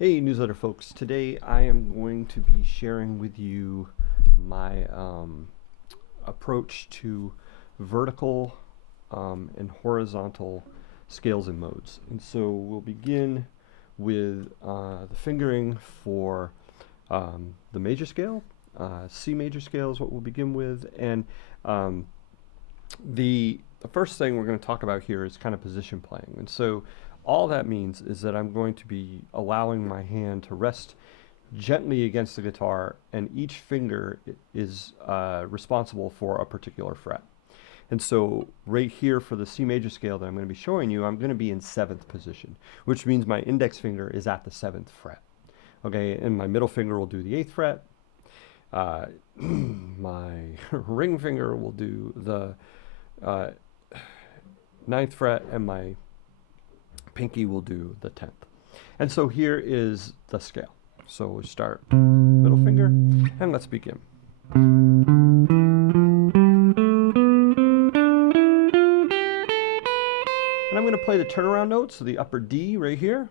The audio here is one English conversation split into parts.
Hey newsletter folks, today I am going to be sharing with you my approach to vertical and horizontal scales and modes. And so we'll begin with the fingering for the major scale. C major scale is what we'll begin with, and the first thing we're going to talk about here is kind of position playing. And so all that means is that I'm going to be allowing my hand to rest gently against the guitar, and each finger is responsible for a particular fret. And so right here for the C major scale that I'm going to be showing you, I'm going to be in 7th position, which means my index finger is at the 7th fret. Okay, and my middle finger will do the 8th fret. My ring finger will do the 9th fret, and my pinky will do the 10th. And so here is the scale. So we start middle finger, and let's begin. And I'm going to play the turnaround note, so the upper D right here.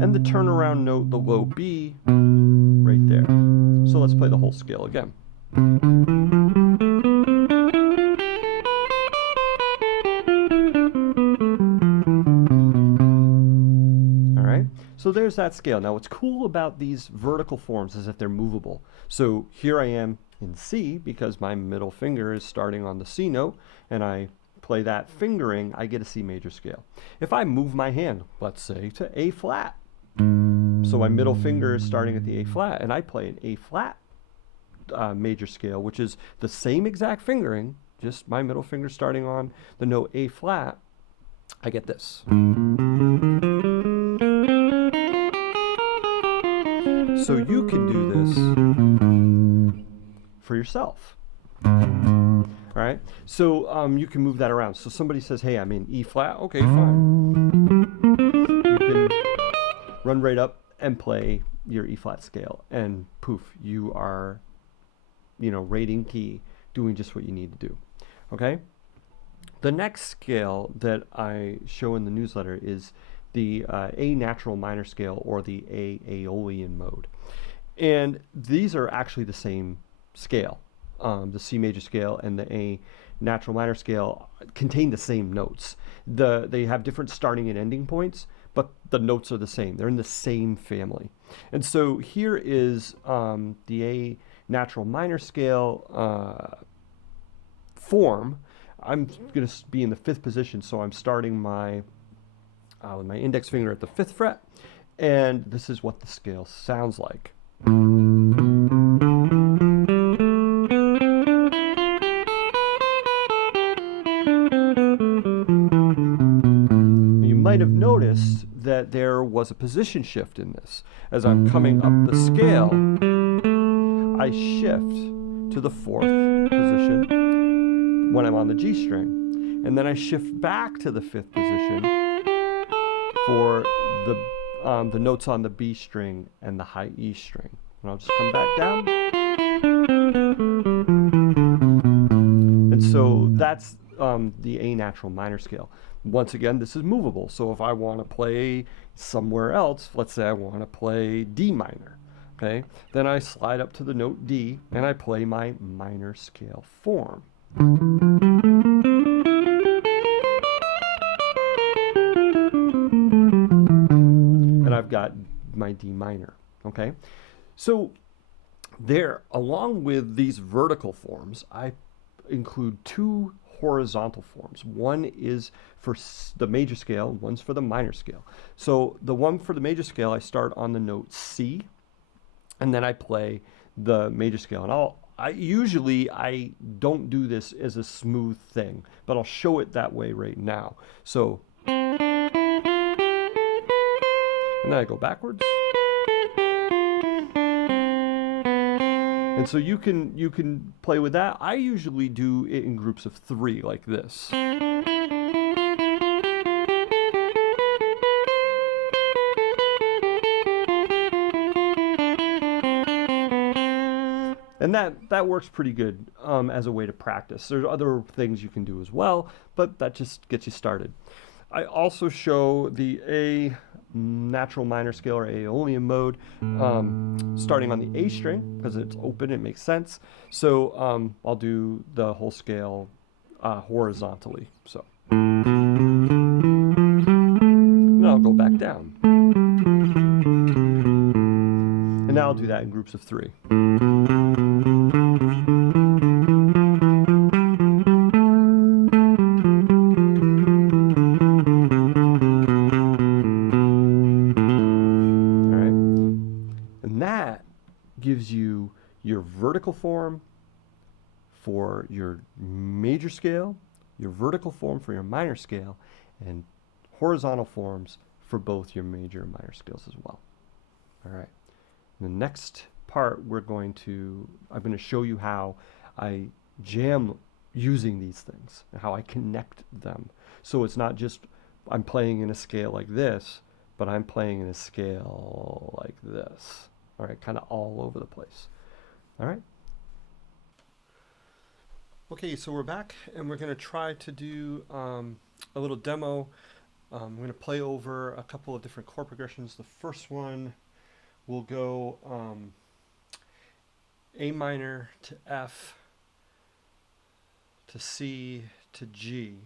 And the turnaround note, the low B, right there. So let's play the whole scale again. So there's that scale. Now what's cool about these vertical forms is that they're movable. So here I am in C because my middle finger is starting on the C note, and I play that fingering, I get a C major scale. If I move my hand, let's say, to A flat, so my middle finger is starting at the A flat, and I play an A flat major scale, which is the same exact fingering, just my middle finger starting on the note A flat, I get this. So you can do this for yourself. All right, so you can move that around. So somebody says, hey, I'm in E flat. Okay, fine. You can run right up and play your E flat scale, and poof, you are, rating key, doing just what you need to do. Okay? The next scale that I show in the newsletter is the A natural minor scale, or the A Aeolian mode. And these are actually the same scale. The C major scale and the A natural minor scale contain the same notes. They have different starting and ending points, but the notes are the same. They're in the same family. And so here is the A natural minor scale form. I'm going to be in the 5th position, so I'm starting with my index finger at the 5th fret, and this is what the scale sounds like. You might have noticed that there was a position shift in this. As I'm coming up the scale, I shift to the 4th position when I'm on the G string, and then I shift back to the 5th position for the notes on the B string and the high E string. And I'll just come back down. And so that's the A natural minor scale. Once again, this is movable. So if I want to play somewhere else, let's say I want to play D minor, okay? Then I slide up to the note D and I play my minor scale form. And I've got my D minor, okay? So there, along with these vertical forms, I include 2 horizontal forms. One is for the major scale, one's for the minor scale. So the one for the major scale, I start on the note C, and then I play the major scale. And I usually don't do this as a smooth thing, but I'll show it that way right now. So, and then I go backwards. And so you can play with that. I usually do it in groups of 3 like this. And And that works pretty good as a way to practice. There's other things you can do as well, but that just gets you started. I also show the A natural minor scale or Aeolian mode, starting on the A string because it's open, it makes sense. So I'll do the whole scale horizontally. So, and I'll go back down. And now I'll do that in groups of 3. Gives you your vertical form for your major scale, your vertical form for your minor scale, and horizontal forms for both your major and minor scales as well. All right. The next part I'm going to show you how I jam using these things and how I connect them. So it's not just I'm playing in a scale like this, but I'm playing in a scale like this. All right, kind of all over the place. All right. Okay, so we're back, and we're going to try to do a little demo. I'm going to play over a couple of different chord progressions. The first one will go A minor to F to C to G,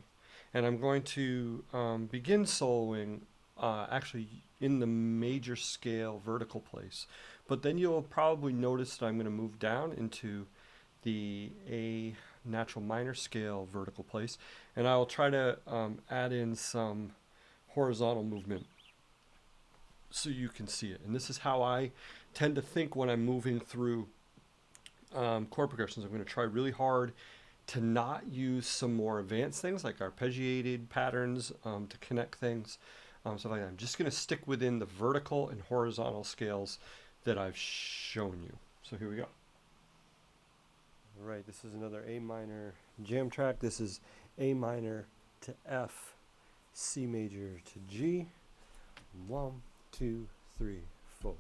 and I'm going to begin soloing actually in the major scale vertical place. But then you'll probably notice that I'm going to move down into the A natural minor scale vertical place, and I'll try to add in some horizontal movement so you can see it. And this is how I tend to think when I'm moving through chord progressions. I'm going to try really hard to not use some more advanced things like arpeggiated patterns to connect things. So I'm just going to stick within the vertical and horizontal scales that I've shown you. So here we go. All right, this is another A minor jam track. This is A minor to F, C major to G. 1, 2, 3, 4.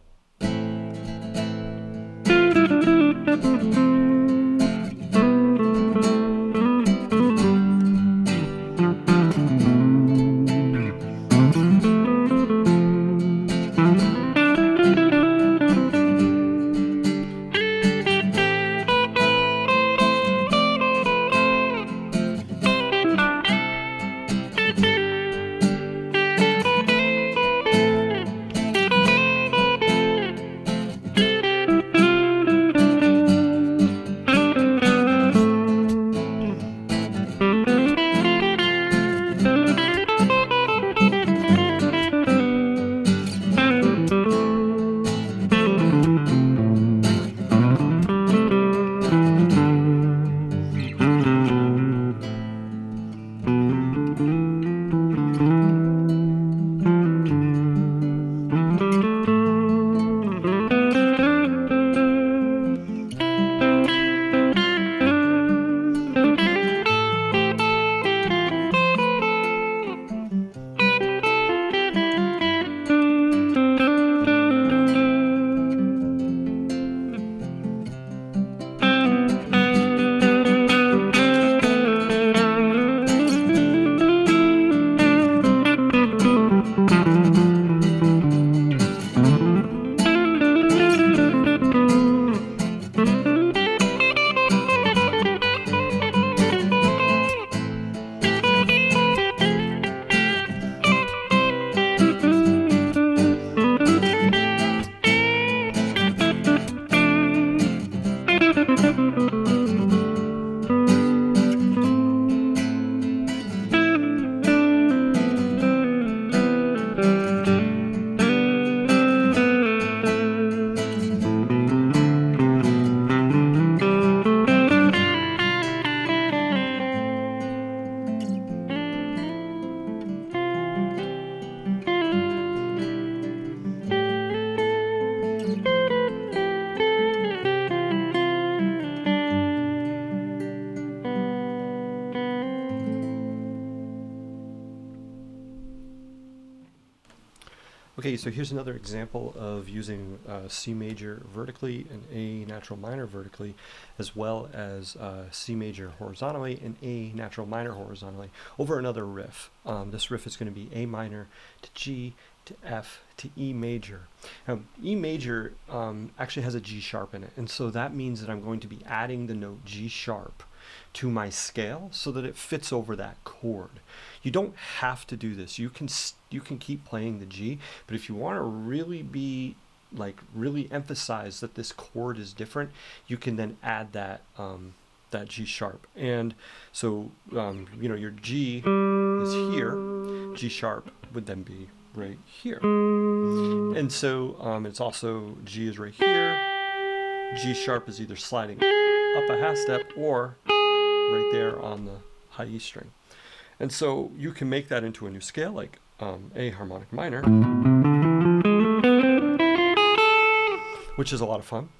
Okay, so here's another example of using C major vertically and A natural minor vertically, as well as C major horizontally and A natural minor horizontally over another riff. This riff is going to be A minor to G to F to E major. Now, E major actually has a G sharp in it, and so that means that I'm going to be adding the note G sharp to my scale so that it fits over that chord. You don't have to do this. You can keep playing the G, but if you want to really be really emphasize that this chord is different, you can then add that that G sharp. And so your G is here, G sharp would then be right here. And so it's also G is right here, G sharp is either sliding up a half step or right there on the high E string. And so you can make that into a new scale, like A harmonic minor, which is a lot of fun,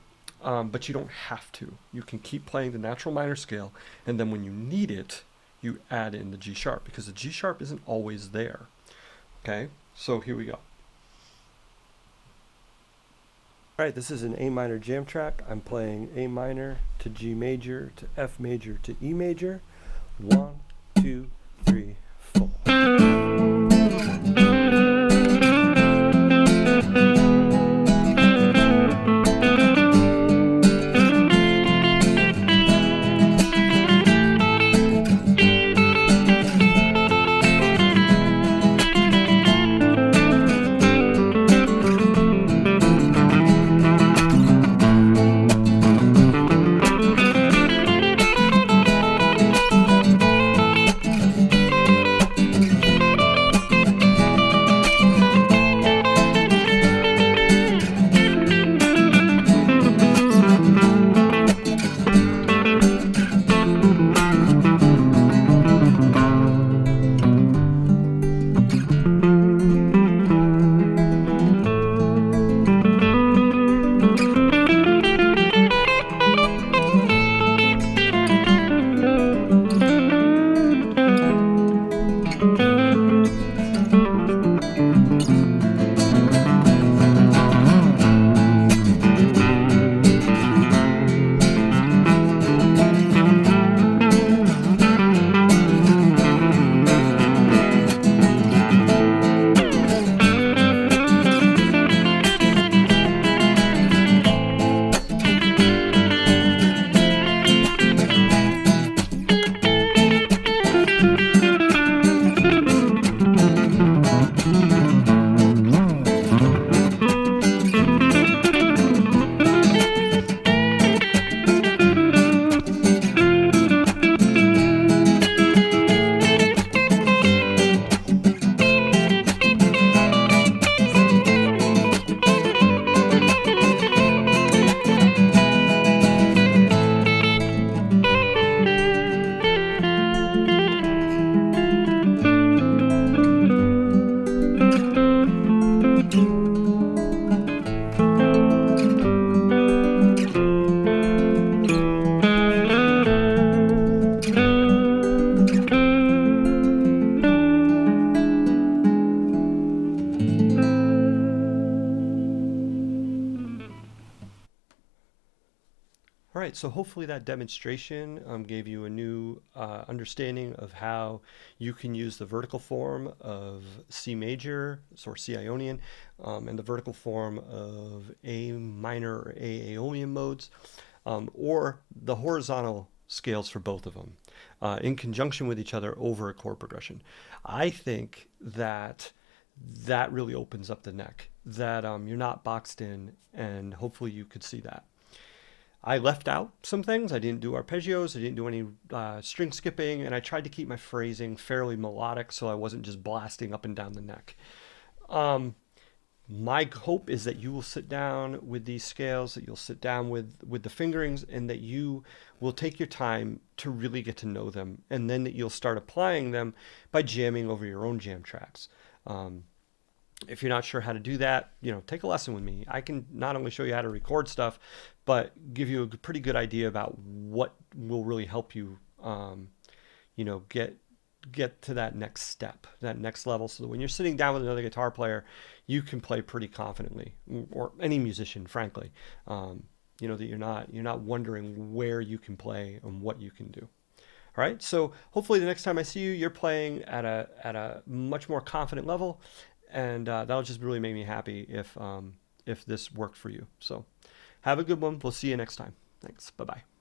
but you don't have to. You can keep playing the natural minor scale, and then when you need it, you add in the G sharp, because the G sharp isn't always there. Okay, so here we go. All right, this is an A minor jam track. I'm playing A minor to G major to F major to E major. 1, 2, 3, 4. All right, so hopefully that demonstration gave you a new understanding of how you can use the vertical form of C major, or C Ionian, and the vertical form of A minor or A Aeolian modes, or the horizontal scales for both of them in conjunction with each other over a chord progression. I think that that really opens up the neck, that you're not boxed in, and hopefully you could see that. I left out some things. I didn't do arpeggios, I didn't do any string skipping, and I tried to keep my phrasing fairly melodic so I wasn't just blasting up and down the neck. My hope is that you will sit down with these scales, that you'll sit down with the fingerings, and that you will take your time to really get to know them, and then that you'll start applying them by jamming over your own jam tracks. If you're not sure how to do that, take a lesson with me. I can not only show you how to record stuff, but give you a pretty good idea about what will really help you, get to that next step, that next level, so that when you're sitting down with another guitar player, you can play pretty confidently, or any musician, frankly. You know, that you're not wondering where you can play and what you can do. All right. So hopefully the next time I see you, you're playing at a much more confident level, and that'll just really make me happy if this worked for you. So have a good one. We'll see you next time. Thanks. Bye bye.